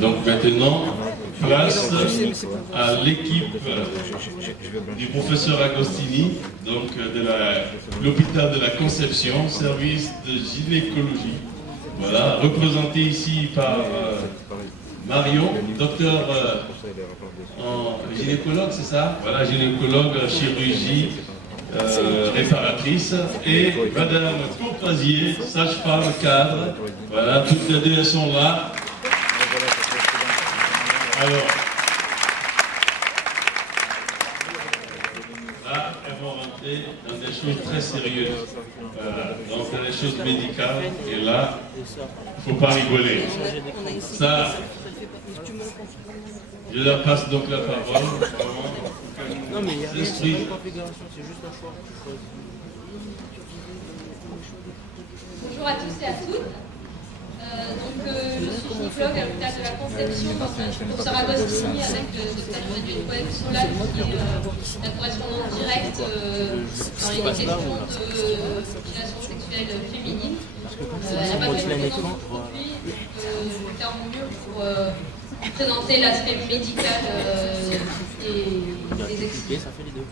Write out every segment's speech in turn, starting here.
Donc maintenant, place à l'équipe du professeur Agostini, donc de l'hôpital de la Conception, service de gynécologie. Voilà, représenté ici par Marion, docteur en gynécologue, c'est ça? Voilà, gynécologue, chirurgie, réparatrice, et Madame Courtoisier, sage-femme cadre. Voilà, toutes les deux sont là. Alors, là, elles vont rentrer dans des choses très sérieuses, donc dans les choses médicales, et là, il ne faut pas rigoler. Ça, je leur passe donc la parole. Non, mais il n'y a rien de configuration, c'est juste un choix. Bonjour à tous et à toutes. Je suis gynécologue à l'hôpital de la Conception, donc le professeur Agostini avec le docteur Edwin Cohen-Sola qui est la correspondante directe dans les questions de population sexuelle féminine. Elle n'a pas pu nous présenter aujourd'hui, je vais faire mon mieux pour présenter l'aspect médical des excités. Ça fait les deux.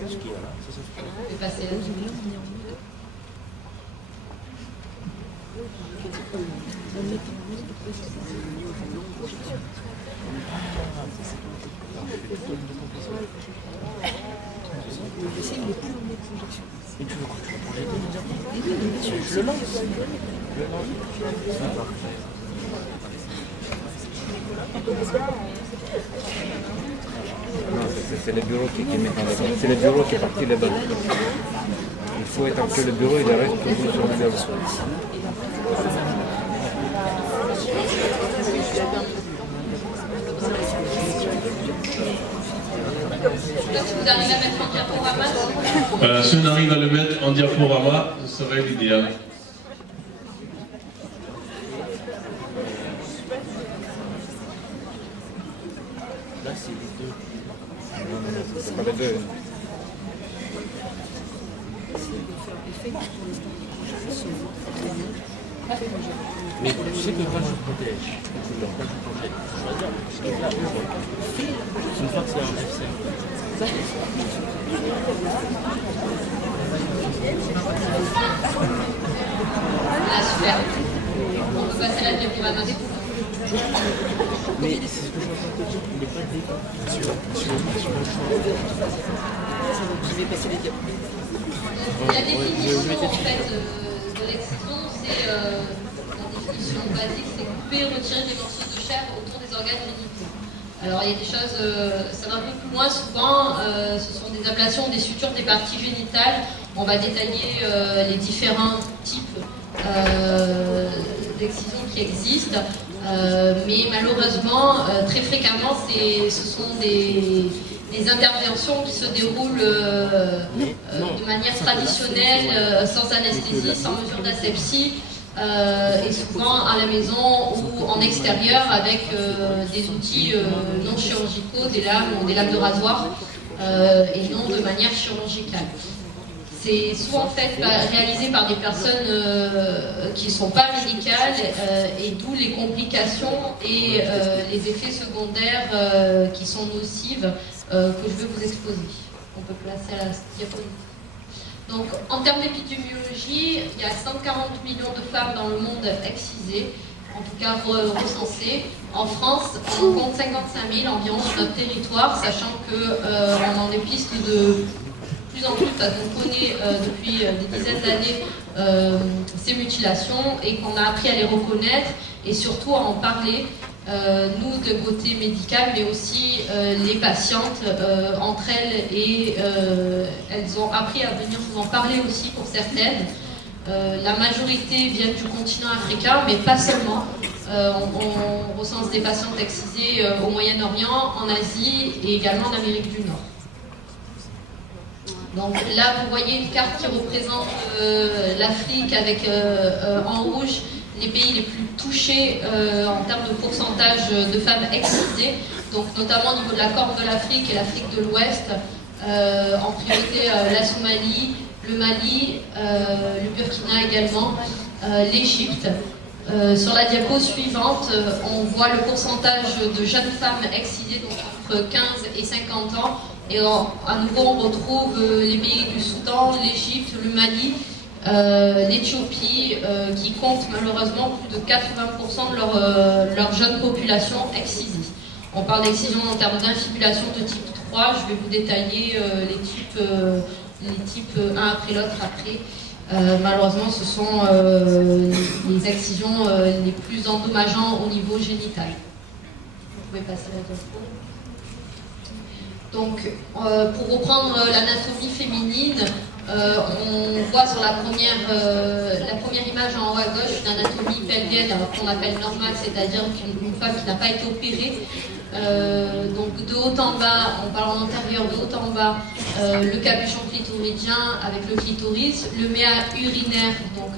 Je vais passer là-dessus. Je le lance. Non, c'est le bureau qui met en avant. C'est le bureau qui est parti là-bas. Il faut être que le bureau, il reste toujours sur le bureau. Donc, si vous arrivez à mettre en diaporama, Voilà, si on arrive à le mettre en diaporama, ce serait l'idéal. Là, c'est les deux. C'est pas les deux. Mais tu sais que quand je protège, je choisis ce qui est là, une fois que c'est un FC. ah, super. On peut passer la diaporama. Mais c'est ce que je suis en train de te dire, il n'est pas débat sur le Je vais passer les diaporama. La définition en fait de l'excision, c'est la définition basique, c'est couper, retirer des morceaux de chair autour des organes génitaux. Alors il y a des choses, ça va un peu plus loin, souvent ce sont des ablations, des sutures des parties génitales. On va détailler les différents types d'excision qui existent, mais malheureusement, très fréquemment, ce sont des interventions qui se déroulent de manière traditionnelle, sans anesthésie, sans mesure d'asepsie, et souvent à la maison ou en extérieur avec des outils non chirurgicaux, des lames ou des lames de rasoir, et non de manière chirurgicale. C'est souvent fait réalisé par des personnes qui ne sont pas médicales, et d'où les complications et les effets secondaires qui sont nocives que je vais vous exposer. On peut placer à la diapositive. Donc, en termes d'épidémiologie, il y a 140 millions de femmes dans le monde excisées, en tout cas recensées. En France, on compte 55 000 environ sur notre territoire, sachant qu'on en dépiste de plus en plus, parce qu'on connaît depuis des dizaines d'années ces mutilations et qu'on a appris à les reconnaître et surtout à en parler, nous de côté médical, mais aussi les patientes entre elles, et elles ont appris à venir nous en parler aussi pour certaines. La majorité viennent du continent africain, mais pas seulement. On recense des patientes excisées au Moyen-Orient, en Asie et également en Amérique du Nord. Donc là, vous voyez une carte qui représente l'Afrique avec en rouge les pays les plus touchés en termes de pourcentage de femmes excisées, donc notamment au niveau de la Corne de l'Afrique et l'Afrique de l'Ouest, en priorité la Somalie, le Mali, le Burkina également, l'Égypte, Sur la diapo suivante, on voit le pourcentage de jeunes femmes exilées, donc entre 15 et 50 ans. Et à nouveau, on retrouve les pays du Soudan, l'Égypte, le Mali, l'Éthiopie, qui comptent malheureusement plus de 80% de leur jeune population excisée. On parle d'excision en termes d'infibulation de type 3. Je vais vous détailler les types un après l'autre après. Malheureusement, ce sont les excisions les plus endommageantes au niveau génital. Vous pouvez passer la diapo. Donc, pour reprendre l'anatomie féminine, on voit sur la première image en haut à gauche une anatomie pelvienne qu'on appelle normale, c'est-à-dire qu'une femme qui n'a pas été opérée. Donc de haut en bas, on parle en antérieur, de haut en bas, le capuchon clitoridien avec le clitoris, le méa urinaire, donc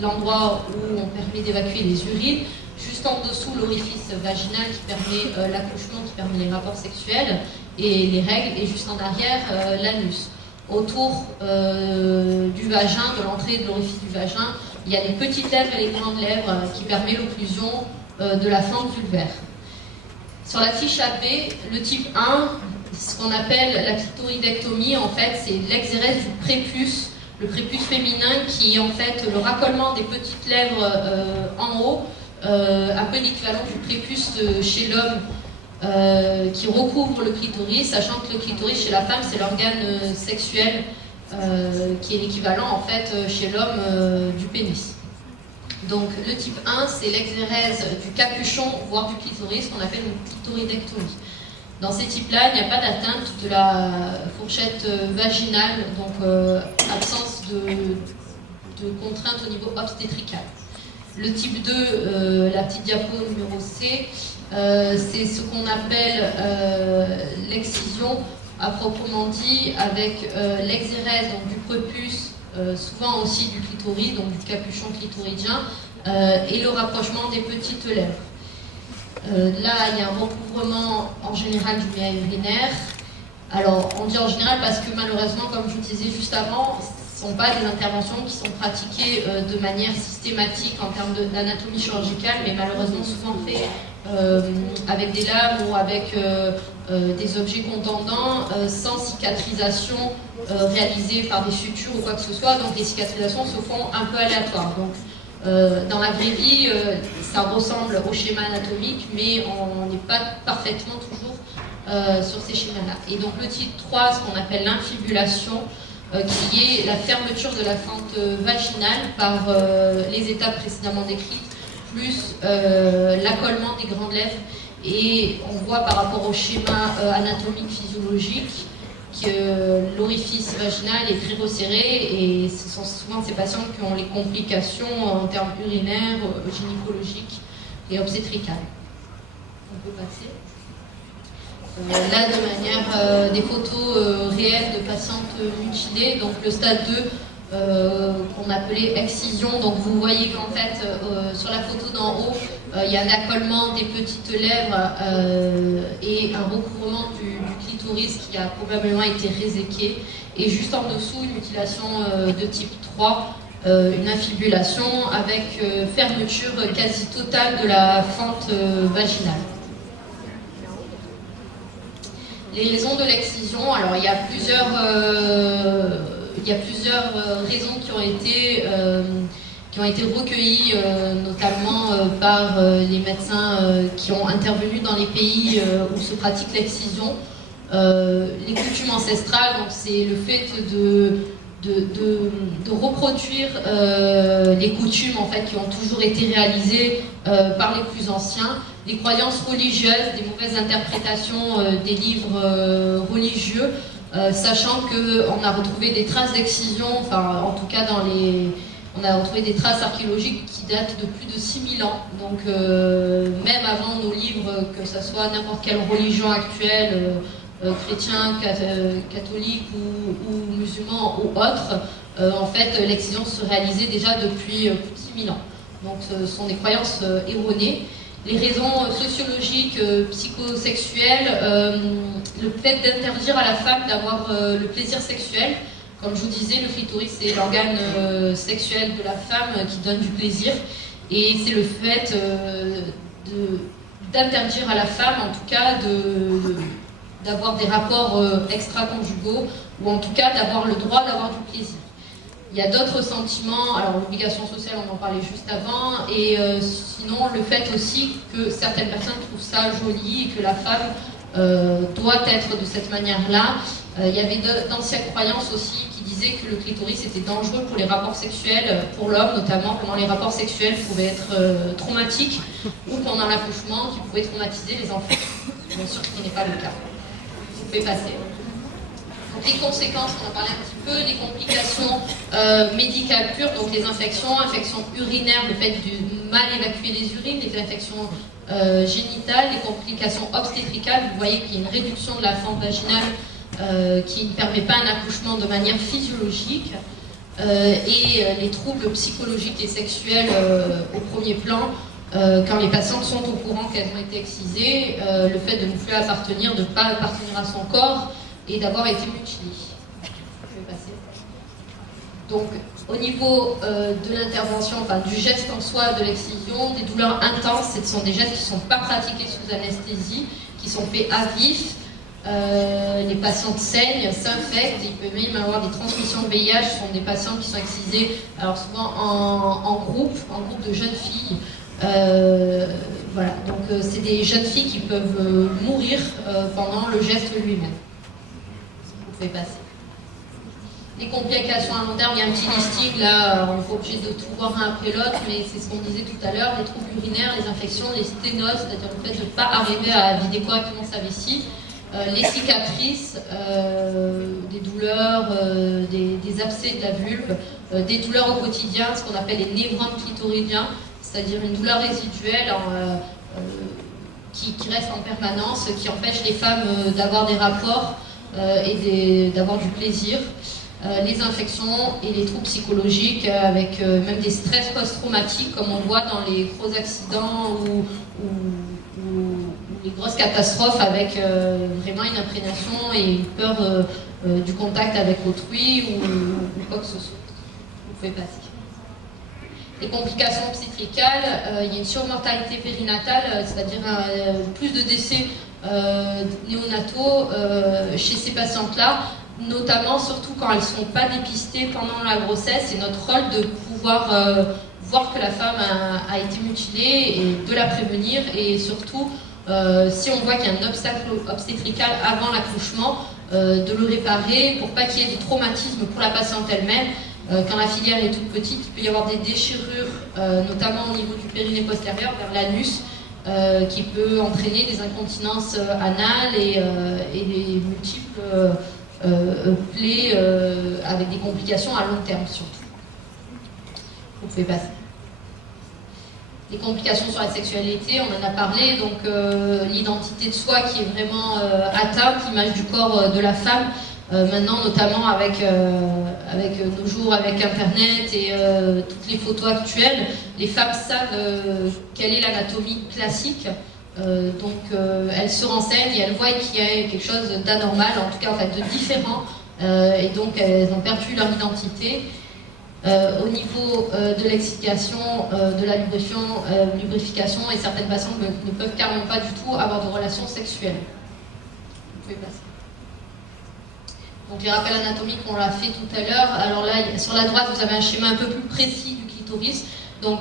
l'endroit où on permet d'évacuer les urines, juste en dessous l'orifice vaginal qui permet l'accouchement, qui permet les rapports sexuels et les règles, et juste en arrière l'anus. Autour du vagin, de l'entrée de l'orifice du vagin, il y a les petites lèvres et les grandes lèvres qui permettent l'occlusion de la fente vulvaire. Sur la fiche AB, le type 1, ce qu'on appelle la clitoridectomie, en fait, c'est l'exérèse du prépuce, le prépuce féminin qui est en fait le raccolement des petites lèvres en haut, un peu l'équivalent du prépuce chez l'homme qui recouvre le clitoris, sachant que le clitoris chez la femme, c'est l'organe sexuel qui est l'équivalent en fait chez l'homme du pénis. Donc le type 1, c'est l'exérèse du capuchon, voire du clitoris, qu'on appelle une clitoridectomie. Dans ces types-là, il n'y a pas d'atteinte de la fourchette vaginale, donc absence de contrainte au niveau obstétrical. Le type 2, la petite diapo numéro C, c'est ce qu'on appelle l'excision à proprement dit, avec l'exérèse donc du prépuce, souvent aussi du clitoris, donc du capuchon clitoridien, et le rapprochement des petites lèvres. Là, il y a un recouvrement en général du méa urinaire. Alors, on dit en général parce que malheureusement, comme je vous disais juste avant, ce ne sont pas des interventions qui sont pratiquées de manière systématique en termes d'anatomie chirurgicale, mais malheureusement souvent fait avec des lames ou avec des objets contendants, sans cicatrisation réalisée par des sutures ou quoi que ce soit. Donc les cicatrisations se font un peu aléatoires. Donc dans la vraie vie, ça ressemble au schéma anatomique, mais on n'est pas parfaitement toujours sur ces schémas-là. Et donc le type 3, ce qu'on appelle l'infibulation, qui est la fermeture de la fente vaginale par les étapes précédemment décrites, plus l'accollement des grandes lèvres. Et on voit par rapport au schéma anatomique physiologique que l'orifice vaginal est très resserré, et ce sont souvent ces patients qui ont les complications en termes urinaires, gynécologiques et obstétricales. On peut passer. Là, de manière des photos réelles de patientes mutilées, donc le stade 2 qu'on appelait excision. Donc vous voyez qu'en fait sur la photo d'en haut, il y a un accollement des petites lèvres et un recouvrement du clitoris qui a probablement été réséqué, et juste en dessous une mutilation de type 3, une infibulation avec fermeture quasi totale de la fente vaginale. Les raisons de l'excision, alors il y a plusieurs raisons qui ont été recueillies, notamment par les médecins qui ont intervenu dans les pays où se pratique l'excision. Les coutumes ancestrales, donc c'est le fait de reproduire les coutumes en fait qui ont toujours été réalisées par les plus anciens, des croyances religieuses, des mauvaises interprétations des livres religieux, sachant qu'on a retrouvé des traces d'excision, enfin en tout cas on a retrouvé des traces archéologiques qui datent de plus de 6000 ans. Donc même avant nos livres, que ce soit n'importe quelle religion actuelle, chrétien, catholique ou musulman ou autre, en fait l'excision se réalisait déjà depuis plus de 6000 ans. Donc ce sont des croyances erronées. Les raisons sociologiques, psychosexuelles, le fait d'interdire à la femme d'avoir le plaisir sexuel. Comme je vous disais, le clitoris c'est l'organe sexuel de la femme qui donne du plaisir. Et c'est le fait d'interdire à la femme, en tout cas, d'avoir des rapports extra-conjugaux, ou en tout cas d'avoir le droit d'avoir du plaisir. Il y a d'autres sentiments, alors l'obligation sociale, on en parlait juste avant, et sinon le fait aussi que certaines personnes trouvent ça joli et que la femme doit être de cette manière-là. Il y avait d'anciennes croyances aussi qui disaient que le clitoris était dangereux pour les rapports sexuels, pour l'homme notamment, comment les rapports sexuels pouvaient être traumatiques, ou pendant l'accouchement, qui pouvaient traumatiser les enfants. Bien sûr, ce qui n'est pas le cas. Vous pouvez passer. Donc les conséquences, on en parlait un petit peu, les complications médicales pures, donc les infections urinaires, le fait de mal évacuer les urines, les infections génitales, les complications obstétricales. Vous voyez qu'il y a une réduction de la fente vaginale qui ne permet pas un accouchement de manière physiologique, et les troubles psychologiques et sexuels au premier plan. Quand les patientes sont au courant qu'elles ont été excisées, le fait de ne plus appartenir, de ne pas appartenir à son corps, et d'avoir été mutilée. Je vais passer. Donc, au niveau de l'intervention, enfin du geste en soi de l'excision, des douleurs intenses, ce sont des gestes qui ne sont pas pratiqués sous anesthésie, qui sont faits à vif. Les patientes saignent, s'infectent, il peut même avoir des transmissions de VIH. Ce sont des patientes qui sont excisées, alors souvent en groupe de jeunes filles. Voilà, donc c'est des jeunes filles qui peuvent mourir pendant le geste lui-même. Passer. Les complications à long terme, il y a un petit listing là, on n'est pas obligé de tout voir un après l'autre, mais c'est ce qu'on disait tout à l'heure, les troubles urinaires, les infections, les sténoses, c'est-à-dire le fait de ne pas arriver à vider correctement sa vessie, les cicatrices, des douleurs, des abcès de la vulve, des douleurs au quotidien, ce qu'on appelle les névrones clitoridiens, c'est-à-dire une douleur résiduelle qui reste en permanence, qui empêche les femmes d'avoir des rapports et d'avoir du plaisir, les infections et les troubles psychologiques avec même des stress post-traumatiques comme on voit dans les gros accidents ou les grosses catastrophes avec vraiment une imprégnation et une peur du contact avec autrui ou quoi que ce soit. Vous pouvez passer. Les complications obstétricales, il y a une surmortalité périnatale, c'est-à-dire plus de décès néonataux chez ces patientes-là, notamment surtout quand elles ne sont pas dépistées pendant la grossesse. C'est notre rôle de pouvoir voir que la femme a été mutilée et de la prévenir, et surtout si on voit qu'il y a un obstacle obstétrical avant l'accouchement, de le réparer pour pas qu'il y ait des traumatismes pour la patiente elle-même. Quand la filière est toute petite, il peut y avoir des déchirures, notamment au niveau du périnée postérieur vers l'anus, qui peut entraîner des incontinences anales et des multiples plaies avec des complications à long terme surtout. Vous pouvez passer. Les complications sur la sexualité, on en a parlé, donc l'identité de soi qui est vraiment atteinte, l'image du corps de la femme. Maintenant, notamment avec nos jours, avec Internet et toutes les photos actuelles, les femmes savent quelle est l'anatomie classique. Donc, elles se renseignent et elles voient qu'il y a quelque chose d'anormal, en tout cas en fait, de différent. Et donc, elles ont perdu leur identité. Au niveau de l'excitation, de la lubrification, et certaines patientes ne peuvent carrément pas du tout avoir de relations sexuelles. Vous pouvez passer. Donc les rappels anatomiques, on l'a fait tout à l'heure. Alors là, sur la droite, vous avez un schéma un peu plus précis du clitoris. Donc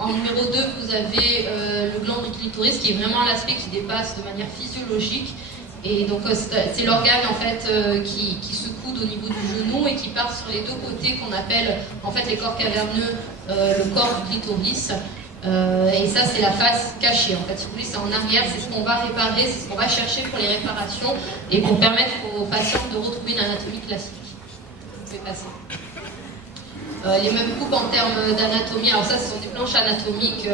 en numéro 2, vous avez le gland du clitoris, qui est vraiment l'aspect qui dépasse de manière physiologique. Et donc c'est l'organe en fait qui se coude au niveau du genou et qui part sur les deux côtés qu'on appelle en fait les corps caverneux, le corps du clitoris. Et ça c'est la face cachée en fait, si vous voulez, c'est en arrière, c'est ce qu'on va réparer, c'est ce qu'on va chercher pour les réparations et pour permettre aux patients de retrouver une anatomie classique. Vous pouvez passer. Les mêmes coupes en termes d'anatomie, alors ça ce sont des planches anatomiques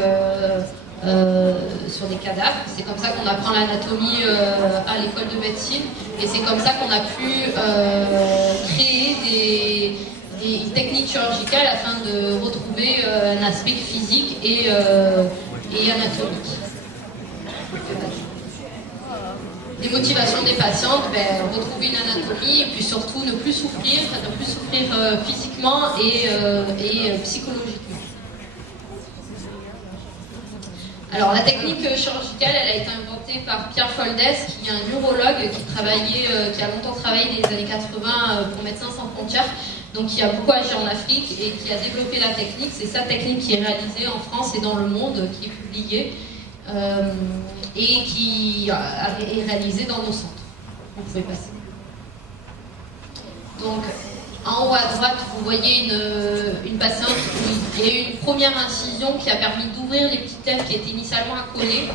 sur des cadavres, c'est comme ça qu'on apprend l'anatomie à l'école de médecine, et c'est comme ça qu'on a pu créer des techniques chirurgicales afin de retrouver un aspect physique et anatomique. Les motivations des patientes, retrouver une anatomie et puis surtout ne plus souffrir physiquement et psychologiquement. Alors la technique chirurgicale, elle a été inventée par Pierre Foldès, qui est un neurologue qui a longtemps travaillé dans les années 80 pour Médecins sans frontières, donc qui a beaucoup agi en Afrique et qui a développé la technique. C'est sa technique qui est réalisée en France et dans le monde, qui est publiée et qui est réalisée dans nos centres. Vous pouvez passer. Donc, en haut à droite, vous voyez une patiente où il y a eu une première incision qui a permis d'ouvrir les petites lèvres qui étaient initialement accolées.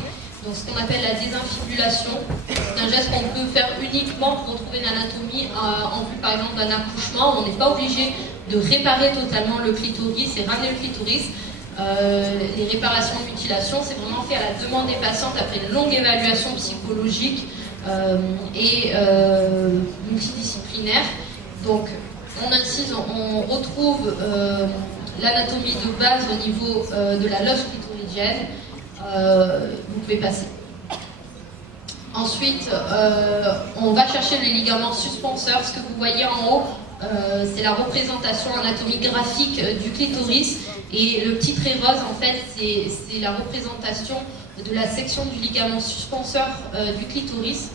Donc, ce qu'on appelle la désinfibulation. C'est un geste qu'on peut faire uniquement pour retrouver une anatomie en vue, par exemple, d'un accouchement. On n'est pas obligé de réparer totalement le clitoris et ramener le clitoris. Les réparations de mutilation, c'est vraiment fait à la demande des patientes après une longue évaluation psychologique et multidisciplinaire. Donc, on incise, on retrouve l'anatomie de base au niveau de la loge clitoridienne. Vous pouvez passer. Ensuite, on va chercher les ligaments suspenseurs. Ce que vous voyez en haut, c'est la représentation anatomique graphique du clitoris. Et le petit trait rose, en fait, c'est la représentation de la section du ligament suspenseur du clitoris,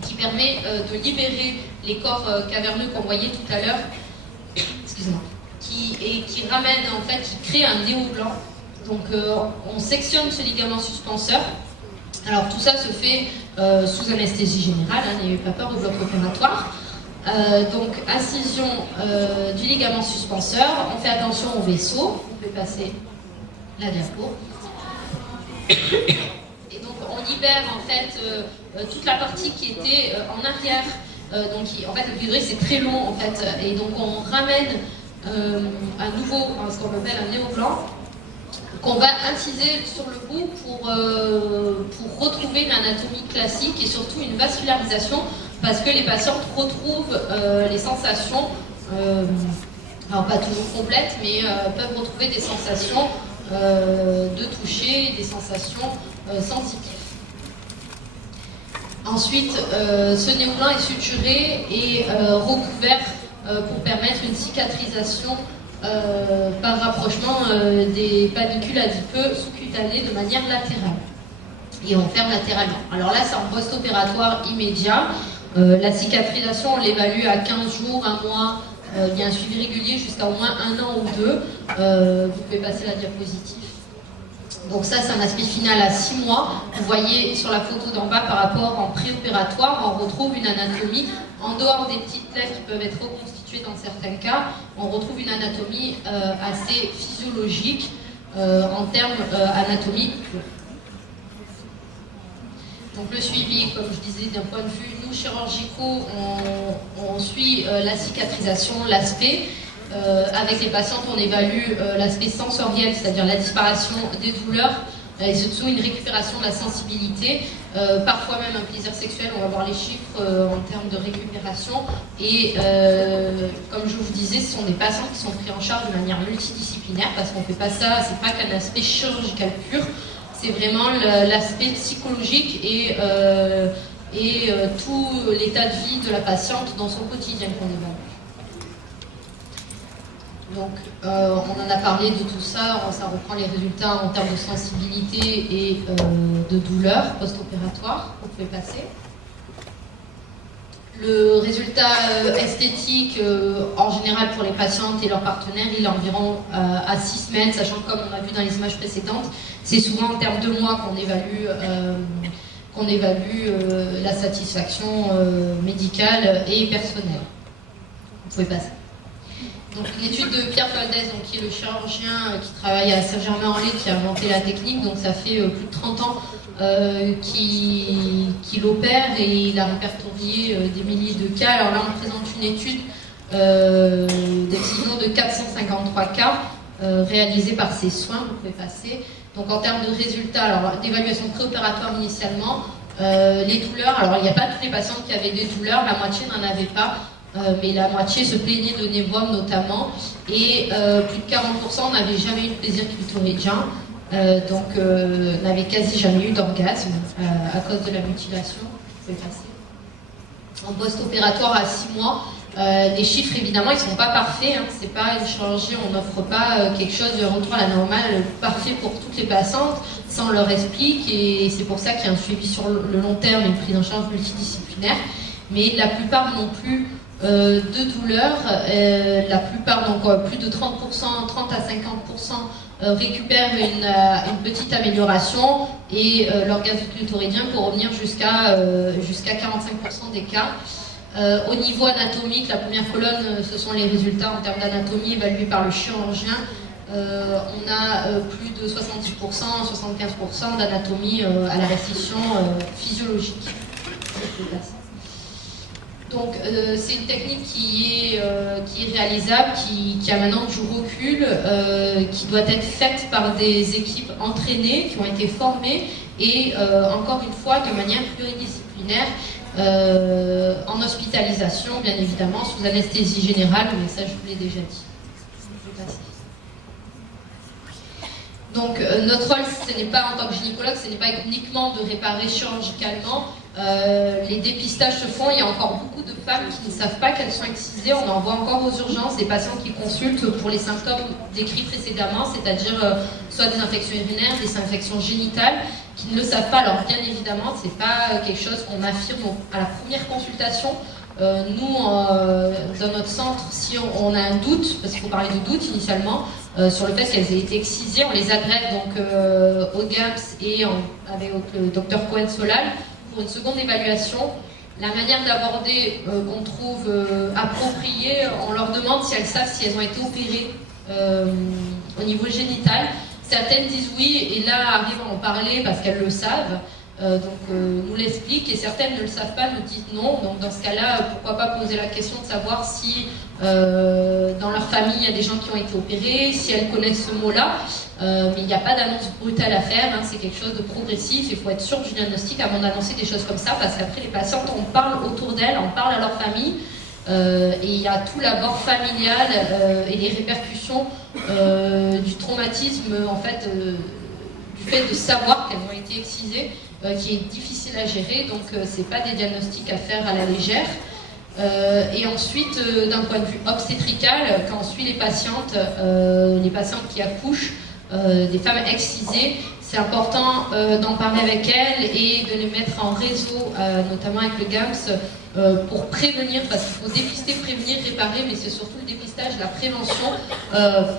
qui permet de libérer les corps caverneux qu'on voyait tout à l'heure, excusez-moi, qui ramène, en fait, qui crée un néo blanc. Donc on sectionne ce ligament suspenseur. Alors tout ça se fait sous anesthésie générale, n'ayez pas peur au bloc opératoire. Donc incision du ligament suspenseur, on fait attention au vaisseau, vous pouvez passer la diapo. Et donc on libère en fait toute la partie qui était en arrière. Donc en fait le clitoris c'est très long en fait, et donc on ramène un nouveau, ce qu'on appelle un néo blanc, qu'on va inciser sur le bout pour retrouver une anatomie classique et surtout une vascularisation, parce que les patientes retrouvent les sensations, alors pas toujours complètes, mais peuvent retrouver des sensations de toucher, des sensations sensitives. Ensuite, ce néo-blanc est suturé et recouvert pour permettre une cicatrisation par rapprochement des panicules adipeux sous-cutanées de manière latérale. Et on ferme latéralement. Alors là, c'est en post-opératoire immédiat. La cicatrisation, on l'évalue à 15 jours, 1 mois. Il y a un suivi régulier jusqu'à au moins 1 an ou 2. Vous pouvez passer la diapositive. Donc ça, c'est un aspect final à 6 mois. Vous voyez sur la photo d'en bas, par rapport en préopératoire, on retrouve une anatomie en dehors des petites lèvres qui peuvent être reconstituées dans certains cas. On retrouve une anatomie assez physiologique en termes anatomiques. Donc le suivi, comme je disais, d'un point de vue, nous chirurgicaux, on suit la cicatrisation, l'aspect. Avec les patientes, on évalue l'aspect sensoriel, c'est-à-dire la disparition des douleurs, et surtout une récupération de la sensibilité, parfois même un plaisir sexuel. On va voir les chiffres en termes de récupération. Et comme je vous disais, ce sont des patients qui sont pris en charge de manière multidisciplinaire, parce qu'on ne fait pas ça, c'est pas qu'un aspect chirurgical pur, c'est vraiment l'aspect psychologique et tout l'état de vie de la patiente dans son quotidien qu'on évalue. Donc, on en a parlé de tout ça, ça reprend les résultats en termes de sensibilité et de douleur post-opératoire. Vous pouvez passer. Le résultat esthétique, en général pour les patientes et leurs partenaires, il est environ à 6 semaines, sachant que comme on a vu dans les images précédentes, c'est souvent en termes de mois qu'on évalue la satisfaction médicale et personnelle. Vous pouvez passer. Donc l'étude de Pierre Foldès, qui est le chirurgien qui travaille à Saint-Germain-en-Laye, qui a inventé la technique, donc ça fait plus de 30 ans qu'il opère, et il a répertorié des milliers de cas. Alors là on présente une étude d'excision de 453 cas réalisés par ses soins, vous pouvez passer. Donc en termes de résultats, alors d'évaluation préopératoire initialement, les douleurs, alors il n'y a pas toutes les patientes qui avaient des douleurs, la moitié n'en avait pas. Mais la moitié se plaignait de névrome notamment, et plus de 40% n'avaient jamais eu de plaisir clitoridien, donc n'avaient quasi jamais eu d'orgasme à cause de la mutilation. Vous pouvez passer. En post-opératoire à 6 mois, Les chiffres, évidemment, ils ne sont pas parfaits. Hein. C'est pas une chirurgie, on n'offre pas quelque chose de retour à la normale parfait pour toutes les patientes. Ça, on leur explique et c'est pour ça qu'il y a un suivi sur le long terme et une prise en charge multidisciplinaire. Mais la plupart n'ont plus de douleurs. La plupart, donc plus de 30%, 30 à 50% récupèrent une petite amélioration et l'orgasme clitoridien peut revenir jusqu'à 45% des cas. Au niveau anatomique, la première colonne, ce sont les résultats en termes d'anatomie évalués par le chirurgien. On a plus de 70%, 75% d'anatomie à la restriction physiologique. Donc c'est une technique qui est réalisable, qui a maintenant du recul, qui doit être faite par des équipes entraînées, qui ont été formées et encore une fois de manière pluridisciplinaire. En hospitalisation, bien évidemment, sous anesthésie générale, mais ça je vous l'ai déjà dit. Donc notre rôle, ce n'est pas en tant que gynécologue, ce n'est pas uniquement de réparer chirurgicalement. Les dépistages se font, il y a encore beaucoup de femmes qui ne savent pas qu'elles sont excisées. On envoie encore aux urgences des patients qui consultent pour les symptômes décrits précédemment, c'est-à-dire soit des infections urinaires, des infections génitales, qui ne le savent pas. Alors bien évidemment, c'est pas quelque chose qu'on affirme à la première consultation. Nous, dans notre centre, si on a un doute, parce qu'il faut parler de doute initialement, sur le fait qu'elles aient été excisées, on les agrège donc au GAMS et avec le docteur Cohen-Solal pour une seconde évaluation. La manière d'aborder qu'on trouve appropriée, on leur demande si elles savent si elles ont été opérées au niveau génital. Certaines disent oui et là arrivent à en parler parce qu'elles le savent. Nous l'expliquent et certaines ne le savent pas, nous disent non. Donc dans ce cas-là, pourquoi pas poser la question de savoir si dans leur famille il y a des gens qui ont été opérés, si elles connaissent ce mot-là. Mais il n'y a pas d'annonce brutale à faire, hein, c'est quelque chose de progressif. Il faut être sûr du diagnostic avant d'annoncer des choses comme ça parce qu'après les patientes, on parle autour d'elles, on parle à leur famille. Et il y a tout l'abord familial et les répercussions du traumatisme en fait, du fait de savoir qu'elles ont été excisées qui est difficile à gérer, donc c'est pas des diagnostics à faire à la légère. Et ensuite, d'un point de vue obstétrical, quand on suit les patientes qui accouchent, des femmes excisées, c'est important d'en parler avec elles et de les mettre en réseau, notamment avec le GAMS, pour prévenir, parce qu'il faut dépister, prévenir, réparer, mais c'est surtout le dépistage, la prévention,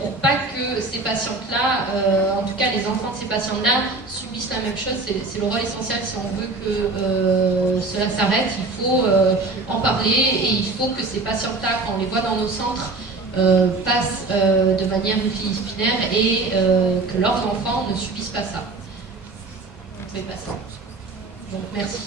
pour pas que ces patientes-là, en tout cas les enfants de ces patientes-là, subissent la même chose. C'est le rôle essentiel si on veut que cela s'arrête. Il faut en parler et il faut que ces patientes-là, quand on les voit dans nos centres, passent de manière multidisciplinaire et que leurs enfants ne subissent pas ça. C'est pas ça. Donc merci.